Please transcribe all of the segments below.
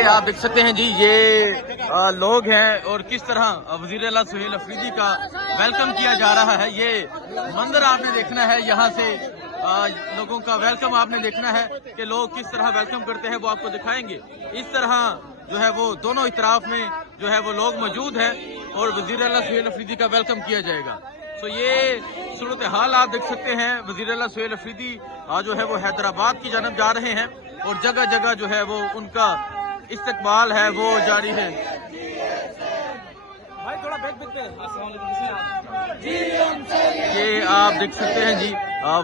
ये आप देख सकते हैं जी, ये लोग हैं और किस तरह वज़ीर आला सुहेल अफरीदी का वेलकम किया जा रहा है। ये मंजर आपने देखना है, यहाँ से लोगों का वेलकम आपने देखना है कि लोग किस तरह वेलकम करते हैं, वो आपको दिखाएंगे। इस तरह जो है वो दोनों इतराफ में जो है वो लोग मौजूद हैं और वज़ीर आला सुहेल अफरीदी का वेलकम किया जाएगा। तो ये सूरत हाल आप देख सकते हैं। वज़ीर आला सुहेल अफरीदी जो है वो हैदराबाद की जानब जा रहे हैं और जगह जगह जो है वो उनका इस्तकबाल है वो जारी है। ये आप देख सकते हैं जी,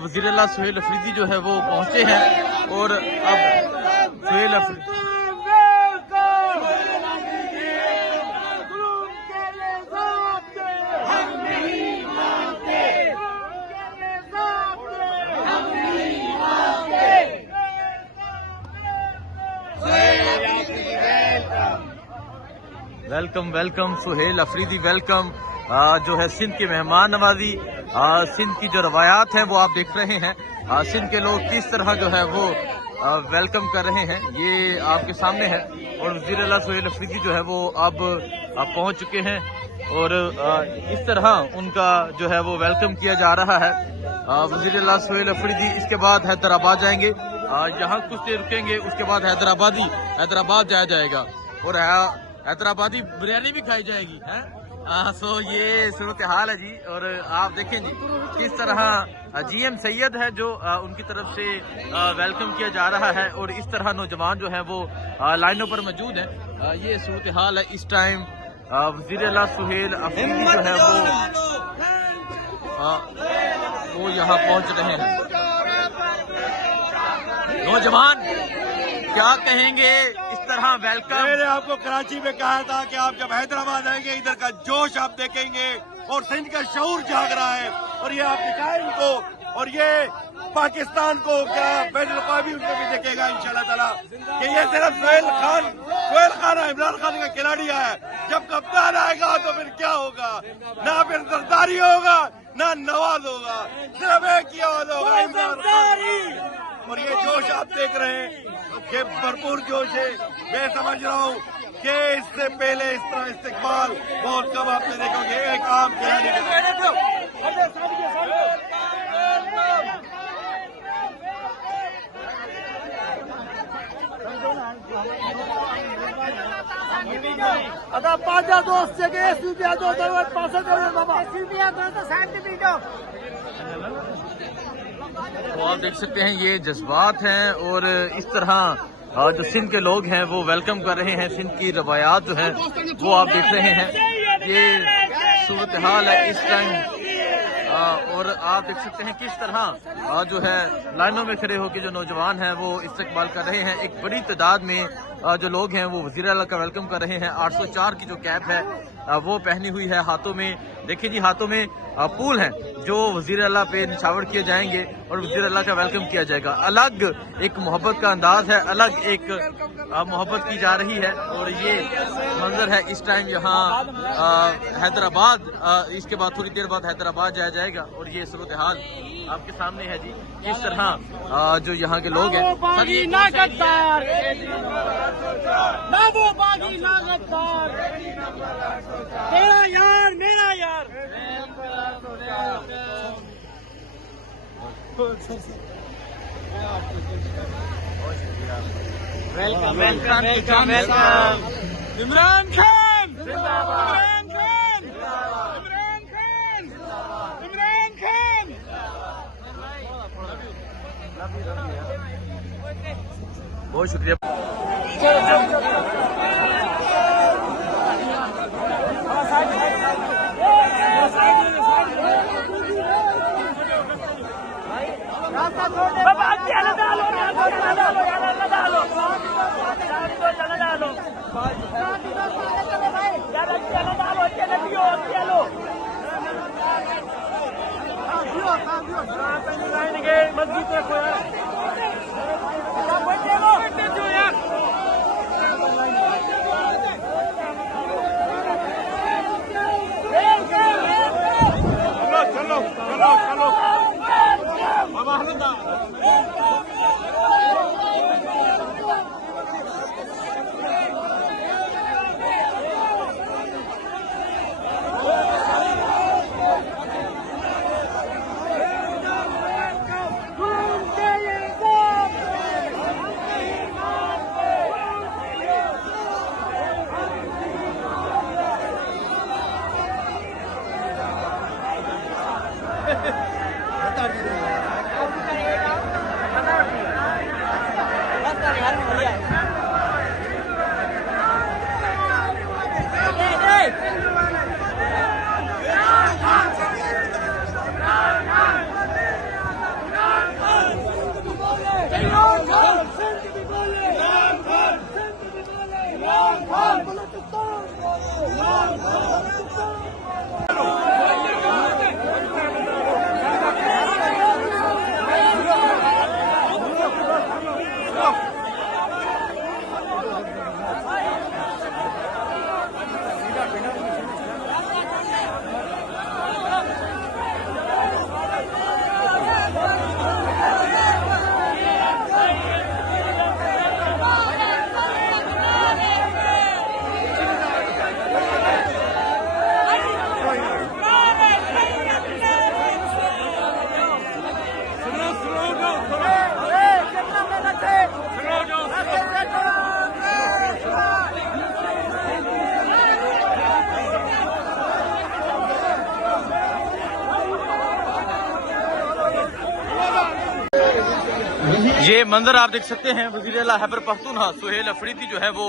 वज़ीर आला सुहेल अफरीदी जो है वो पहुंचे हैं और अब Suhail Afridi welcome welcome Suhail Afridi welcome. जो है सिंध की मेहमान नवाजी, सिंध की जो रवायात है वो आप देख रहे हैं। सिंध के लोग किस तरह जो है वो वेलकम कर रहे हैं, ये आपके सामने है। और वज़ीर आला सुहेल अफरीदी जो है वो अब पहुंच चुके हैं और इस तरह उनका जो है वो वेलकम किया जा रहा है। वज़ीर आला सुहेल अफरीदी इसके बाद हैदराबाद जाएंगे, यहाँ कुछ देर रुकेंगे, उसके बाद हैदराबाद जाया जाएगा और हैदराबादी बिरयानी भी खाई जाएगी है। सो ये सूरत हाल है जी। और आप देखें जी किस तरह GM सैयद है जो उनकी तरफ से वेलकम किया जा रहा है और इस तरह नौजवान जो है वो लाइनों पर मौजूद है। ये सूरत हाल है इस टाइम। वज़ीर आला सुहेल अफरीदी जो है वो यहाँ पहुंच रहे हैं। नौजवान क्या कहेंगे इस तरह वेलकम? मैंने आपको कराची में कहा था कि आप जब हैदराबाद आएंगे इधर का जोश आप देखेंगे और सिंध का शऊर जाग रहा है और ये आप दिखाएं इनको और ये पाकिस्तान को क्या बैनुल अक़वामी उनको भी देखेगा इंशाल्लाह ताला कि ये सिर्फ सोहेल खान इमरान खान का खिलाड़ी है। जब कप्तान आएगा तो फिर क्या होगा? ना फिर जरदारी होगा ना नवाज होगा, सिर्फ एक ही आवाज होगा, इमरान खान। और ये जोश आप देख रहे हैं कि भरपूर जोश है। मैं समझ रहा हूँ कि इससे पहले इस तरह इस्तेकबाल बहुत कम आपने देखोगे एक आम खिलाड़ी का। अगर 5 दोस्त से गए बाबा तो आप देख सकते हैं ये जज्बात हैं और इस तरह जो सिंध के लोग हैं वो वेलकम कर रहे हैं। सिंध की रवायात जो है वो आप देख रहे हैं। ये सूरत हाल है इस टाइम और आप देख सकते हैं किस तरह जो है लाइनों में खड़े होकर जो नौजवान हैं वो इस्तकबाल कर रहे हैं। एक बड़ी तादाद में जो लोग हैं वो वज़ीर आला का वेलकम कर रहे हैं। 804 की जो कैप है वो पहनी हुई है, हाथों में देखिए जी, हाथों में फूल हैं जो वज़ीर आला पे निछावर किए जाएंगे और वज़ीर आला का वेलकम किया जाएगा। अलग एक मोहब्बत का अंदाज है, अलग एक मोहब्बत की जा रही है और ये मंजर है इस टाइम यहाँ हैदराबाद। इसके बाद थोड़ी देर बाद हैदराबाद जाया जाएगा और ये सूरत हाल आपके सामने है जी। किस तरह जो यहाँ के लोग हैं तेरा यार मेरा यार। Welcome welcome welcome. Imran Khan Imran Khan Imran Khan Imran Khan. बहुत शुक्रिया। ये मंजर आप देख सकते हैं, वज़ीर आला खैबर पख्तूनख्वा सुहेल अफरीदी जो है वो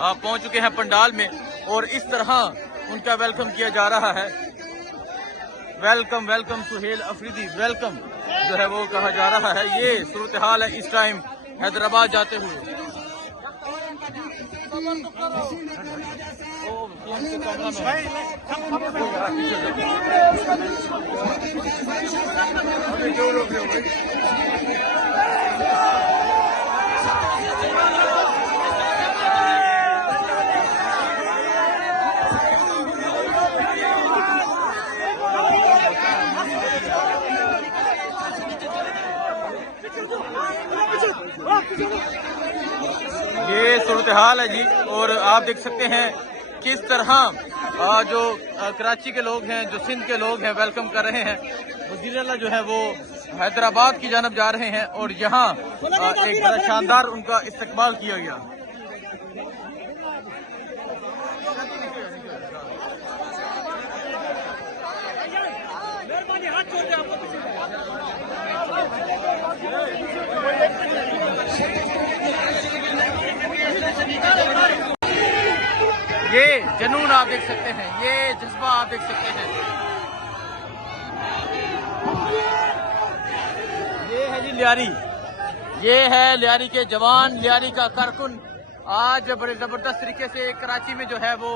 पहुंच चुके हैं पंडाल में और इस तरह उनका वेलकम किया जा रहा है। Welcome welcome Suhail Afridi welcome जो है वो कहा जा रहा है। ये सूरत हाल है इस टाइम हैदराबाद जाते हुए। ये सूरत हाल है जी और आप देख सकते हैं किस तरह जो कराची के लोग हैं, जो सिंध के लोग हैं, वेलकम कर रहे हैं। वज़ीर आला जो है वो हैदराबाद की जानब जा रहे हैं और यहाँ एक बड़ा शानदार उनका इस्तकबाल किया गया। ये जुनून आप देख सकते हैं, ये जज्बा आप देख सकते हैं। ये है जी लियारी, ये है लियारी के जवान, लियारी का कारकुन। आज बड़े जबरदस्त तरीके से कराची में जो है वो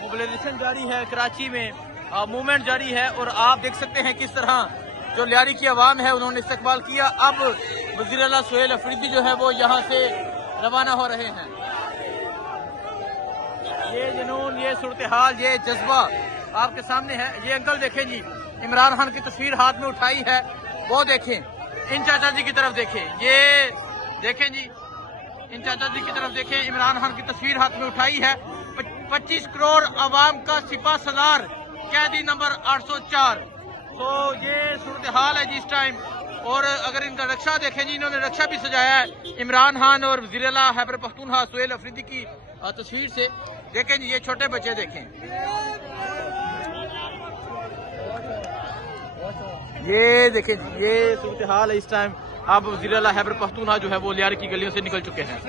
मोबिलाइजेशन जारी है, कराची में मूवमेंट जारी है और आप देख सकते हैं किस तरह जो लियारी की आवाम है उन्होंने इस्तकबाल किया। अब वज़ीर आला सुहेल अफरीदी जो है वो यहाँ से रवाना हो रहे हैं। ये जुनून, ये सूरत हाल, ये जज्बा आपके सामने है। ये अंकल देखें जी, इमरान खान की तस्वीर हाथ में उठाई है, वो देखें। इन चाचा जी की तरफ देखें, ये देखें जी, इन चाचा जी की तरफ देखें। इमरान खान की तस्वीर हाथ में उठाई है। 25 करोड़ आवाम का सिपा सलार, कैदी नंबर 804। तो ये सूरत हाल है जी इस टाइम। और अगर इनका रक्षा देखें जी, इन्होंने रक्षा भी सजाया है इमरान खान और वज़ीर आला खैबर पख्तूनख्वा सुहेल अफरीदी की तस्वीर से। देखें जी, ये छोटे बच्चे देखें, ये देखें जी, ये सूरत हाल है इस टाइम। अब वज़ीर आला खैबर पख्तूनख्वा जो है वो लियारी की गलियों से निकल चुके हैं।